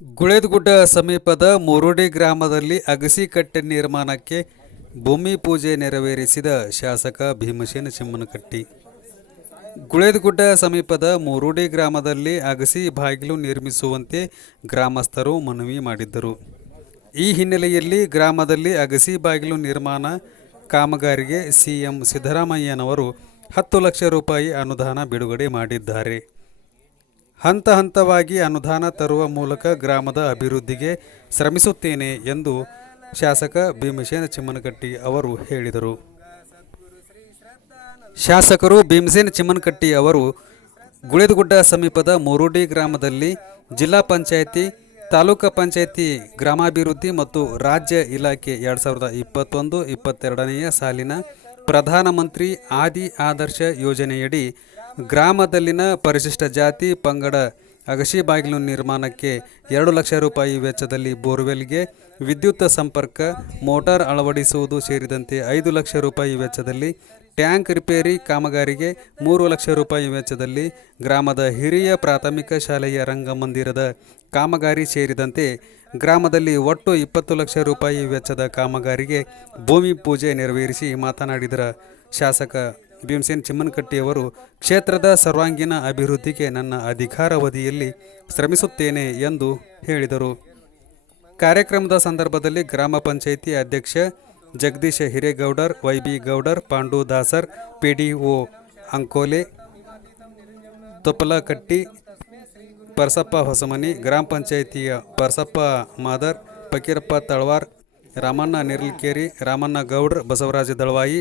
ಗುಳೇದಗುಡ್ಡ ಸಮೀಪದ ಮುರುಡಿ ಗ್ರಾಮದಲ್ಲಿ ಅಗಸಿಕಟ್ಟೆ ನಿರ್ಮಾಣಕ್ಕೆ ಭೂಮಿ ಪೂಜೆ ನೆರವೇರಿಸಿದ ಶಾಸಕ ಭೀಮಸೇನ ಚಿಮ್ಮನಕಟ್ಟಿ. ಗುಳೇದಗುಡ್ಡ ಸಮೀಪದ ಮುರುಡಿ ಗ್ರಾಮದಲ್ಲಿ ಅಗಸಿ ಬಾಗಿಲು ನಿರ್ಮಿಸುವಂತೆ ಗ್ರಾಮಸ್ಥರು ಮನವಿ ಮಾಡಿದ್ದರು. ಈ ಹಿನ್ನೆಲೆಯಲ್ಲಿ ಗ್ರಾಮದಲ್ಲಿ ಅಗಸಿ ಬಾಗಿಲು ನಿರ್ಮಾಣ ಕಾಮಗಾರಿಗೆ ಸಿಎಂ ಸಿದ್ದರಾಮಯ್ಯನವರು 10 ಲಕ್ಷ ರೂಪಾಯಿ ಅನುದಾನ ಬಿಡುಗಡೆ ಮಾಡಿದ್ದಾರೆ. ಹಂತ ಹಂತವಾಗಿ ಅನುದಾನ ತರುವ ಮೂಲಕ ಗ್ರಾಮದ ಅಭಿವೃದ್ಧಿಗೆ ಶ್ರಮಿಸುತ್ತೇನೆ ಎಂದು ಶಾಸಕ ಭೀಮಸೇನ ಚಿಮ್ಮನಕಟ್ಟಿ ಅವರು ಹೇಳಿದರು. ಶಾಸಕರು ಭೀಮಸೇನ ಚಿಮ್ಮನಕಟ್ಟಿ ಅವರು ಗುಳೇದಗುಡ್ಡ ಸಮೀಪದ ಮುರುಡಿ ಗ್ರಾಮದಲ್ಲಿ ಜಿಲ್ಲಾ ಪಂಚಾಯಿತಿ, ತಾಲೂಕು ಪಂಚಾಯಿತಿ, ಗ್ರಾಮಾಭಿವೃದ್ಧಿ ಮತ್ತು ರಾಜ್ಯ ಇಲಾಖೆ 2021-22ನೇ ಸಾಲಿನ ಪ್ರಧಾನಮಂತ್ರಿ ಆದಿ ಆದರ್ಶ ಯೋಜನೆಯಡಿ ಗ್ರಾಮದಲ್ಲಿನ ಪರಿಶಿಷ್ಟ ಜಾತಿ ಪಂಗಡ ಅಗಸಿ ಬಾಗಿಲು ನಿರ್ಮಾಣಕ್ಕೆ 2 ಲಕ್ಷ ರೂಪಾಯಿ ವೆಚ್ಚದಲ್ಲಿ ಬೋರ್ವೆಲ್ಗೆ ವಿದ್ಯುತ್ ಸಂಪರ್ಕ, ಮೋಟಾರ್ ಅಳವಡಿಸುವುದು ಸೇರಿದಂತೆ 5 ಲಕ್ಷ ರೂಪಾಯಿ ವೆಚ್ಚದಲ್ಲಿ ಟ್ಯಾಂಕ್ ರಿಪೇರಿ ಕಾಮಗಾರಿಗೆ 3 ಲಕ್ಷ ರೂಪಾಯಿ ವೆಚ್ಚದಲ್ಲಿ ಗ್ರಾಮದ ಹಿರಿಯ ಪ್ರಾಥಮಿಕ ಶಾಲೆಯ ರಂಗಮಂದಿರದ ಕಾಮಗಾರಿ ಸೇರಿದಂತೆ ಗ್ರಾಮದಲ್ಲಿ ಒಟ್ಟು 20 ಲಕ್ಷ ರೂಪಾಯಿ ವೆಚ್ಚದ ಕಾಮಗಾರಿಗೆ ಭೂಮಿ ಪೂಜೆ ನೆರವೇರಿಸಿ ಮಾತನಾಡಿದ ಶಾಸಕ ಭೀಮಸೇನ ಚಿಮ್ಮನಕಟ್ಟಿಯವರು ಕ್ಷೇತ್ರದ ಸರ್ವಾಂಗೀಣ ಅಭಿವೃದ್ಧಿಗೆ ನನ್ನ ಅಧಿಕಾರಾವಧಿಯಲ್ಲಿ ಶ್ರಮಿಸುತ್ತೇನೆ ಎಂದು ಹೇಳಿದರು. ಕಾರ್ಯಕ್ರಮದ ಸಂದರ್ಭದಲ್ಲಿ ಗ್ರಾಮ ಪಂಚಾಯಿತಿ ಅಧ್ಯಕ್ಷ ಜಗದೀಶ ಹಿರೇಗೌಡರ್, ವೈಬಿ ಗೌಡರ್, ಪಾಂಡು ದಾಸರ್, ಪಿಡಿಒ ಅಂಕೋಲೆ, ತೊಪ್ಪಲಕಟ್ಟಿ, ಪರಸಪ್ಪ ಹೊಸಮನಿ, ಗ್ರಾಮ ಪಂಚಾಯಿತಿಯ ಪರಸಪ್ಪ ಮಾದರ್, ಫಕೀರಪ್ಪ ತಳವಾರ್, ರಾಮಣ್ಣ ನಿರ್ಲಕೇರಿ, ರಾಮಣ್ಣ ಗೌಡ್ರ, ಬಸವರಾಜ ದಳವಾಯಿ,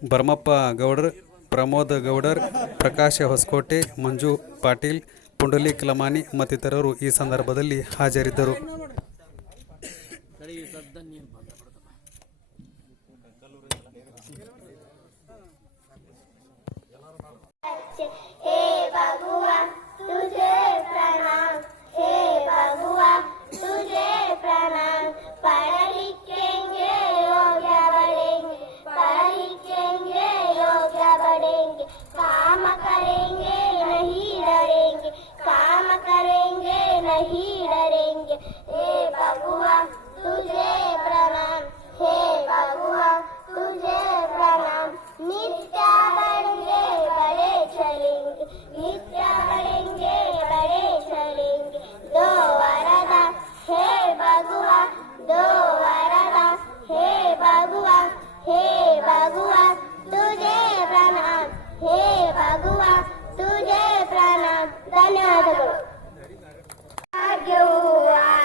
ಭರಮಪ್ಪ ಗೌಡರ್, ಪ್ರಮೋದ್ ಗೌಡರ್, ಪ್ರಕಾಶ ಹೊಸಕೋಟೆ, ಮಂಜು ಪಾಟೀಲ್, ಪುಂಡಲೀಕ್ ಲಮಾನಿ ಮತ್ತಿತರರು ಈ ಸಂದರ್ಭದಲ್ಲಿ ಹಾಜರಿದ್ದರು.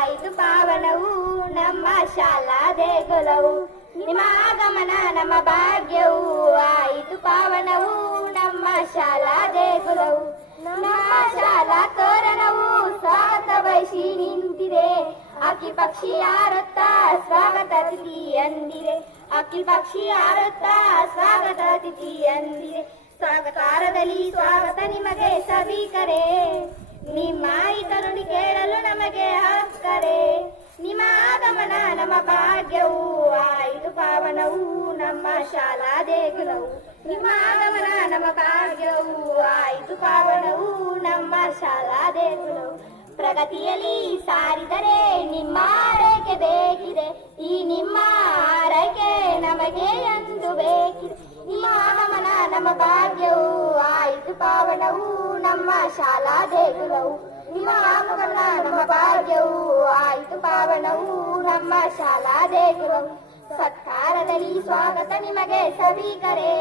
ಆಯಿತು ಪಾವನವು ನಮ್ಮ ಶಾಲಾ ದೇಗುಲವು, ನಿಮ್ಮ ಆಗಮನ ನಮ್ಮ ಭಾಗ್ಯವು. ಆಯಿತು ಪಾವನವು ನಮ್ಮ ಶಾಲಾ ದೇಗುಲವು, ನಮ್ಮ ಶಾಲಾ ತೋರಣವು ಸ್ವಾಗತ ಬಯಸಿ ನಿಂತಿದೆ. ಅಕ್ಕಿ ಪಕ್ಷಿ ಹಾರುತ್ತಾ ಸ್ವಾಗತ ತಿಥಿ ಅಂದಿದೆ, ಅಕ್ಕಿ ಪಕ್ಷಿ ಹಾರುತ್ತಾ ಸ್ವಾಗತ ತಿಥಿ ಅಂದಿದೆ. ಸ್ವಾಗತಾರದಲ್ಲಿ ಸ್ವಾಗತ ನಿಮಗೆ ಸಭಿಕರೇ, ನಿಮ್ಮ ಹಿತನುಡಿ ಕೇಳಲು ನಮಗೆ ಹಕ್ಕರೆ. ನಿಮ್ಮ ಆಗಮನ ನಮ್ಮ ಭಾಗ್ಯವು, ಆಯಿತು ಪಾವನವು ನಮ್ಮ ಶಾಲಾ ದೇಗುಲವು, ನಿಮ್ಮ ಆಗಮನ ನಮ್ಮ ಭಾಗ್ಯವು. ಆಯಿತು ಪಾವನವು ನಮ್ಮ ಶಾಲಾ ದೇಗುಲವು. ಪ್ರಗತಿಯಲ್ಲಿ ಸಾರಿದರೆ ನಿಮ್ಮ ಆರೈಕೆ ಬೇಕಿದೆ, ಈ ನಿಮ್ಮ ಆರೈಕೆ ನಮಗೆ ಎಂದು ಬೇಕಿದೆ. ನಿಮ್ಮ ಆಗಮನ ನಮ್ಮ ಭಾಗ್ಯವು, ಆಯಿತು ಪಾವನವು ನಮ್ಮ ಶಾಲಾ ದೇಗುಲವು, ನಿಮ್ಮ ಆಗಮನ ನಮ್ಮ ಭಾಗ್ಯವು. ಆಯಿತು ಪಾವನವು ನಮ್ಮ ಶಾಲಾ ದೇಗುಲವು. ಸತ್ಕಾರದಲ್ಲಿ ಸ್ವಾಗತ ನಿಮಗೆ ಸಭಿಕರೇ,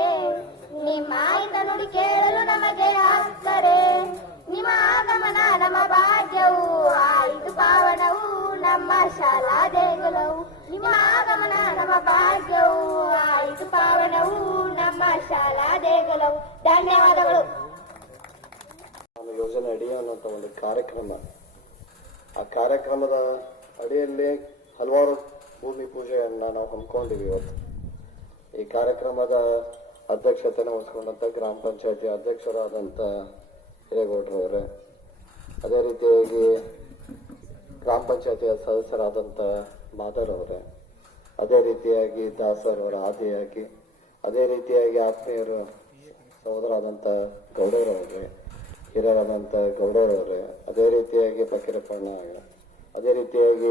ನಿಮ್ಮ ಹಿತನುಡಿ ಕೇಳಲು ನಮಗೆ ಹಕ್ಕರೆ. ನಿಮ್ಮ ಆಗಮನ ನಮ್ಮ ಭಾಗ್ಯವು, ಆಯಿತು ಪಾವನವು ನಮ್ಮ ಶಾಲಾ ದೇಗುಲವು, ನಿಮ್ಮ ಆಗಮನ ನಮ್ಮ ಭಾಗ್ಯವು. ಆಯಿತು ಪಾವನವು ನಮ್ಮ ಶಾಲಾ ದೇಗುಲವು. ಧನ್ಯವಾದಗಳು. ಯೋಜನೆ ಅಡಿ ಅನ್ನೋಂಥ ಒಂದು ಕಾರ್ಯಕ್ರಮ, ಆ ಕಾರ್ಯಕ್ರಮದ ಅಡಿಯಲ್ಲಿ ಹಲವಾರು ಭೂಮಿ ಪೂಜೆಯನ್ನು ನಾವು ಹಮ್ಮಿಕೊಂಡಿವಿ. ಇವತ್ತು ಈ ಕಾರ್ಯಕ್ರಮದ ಅಧ್ಯಕ್ಷತೆಯನ್ನು ವಹಿಸ್ಕೊಂಡಂಥ ಗ್ರಾಮ ಪಂಚಾಯತಿ ಅಧ್ಯಕ್ಷರಾದಂಥ ಹಿರೇಗೌಡರವರೇ, ಅದೇ ರೀತಿಯಾಗಿ ಗ್ರಾಮ ಪಂಚಾಯತಿಯ ಸದಸ್ಯರಾದಂಥ ಮಾದರ್ ಅವರೇ, ಅದೇ ರೀತಿಯಾಗಿ ದಾಸರ್ ಅವರ ಆದಿಯಾಗಿ, ಅದೇ ರೀತಿಯಾಗಿ ಆತ್ಮೀಯರು ಸಹೋದರಾದಂಥ ಗೌಡರವ್ರೆ, ಹಿರಿಯರಾದಂಥ ಗೌಡರವ್ರೆ, ಅದೇ ರೀತಿಯಾಗಿ ಫಕೀರಪ್ಪಣ್ಣ ಅದೇ ರೀತಿಯಾಗಿ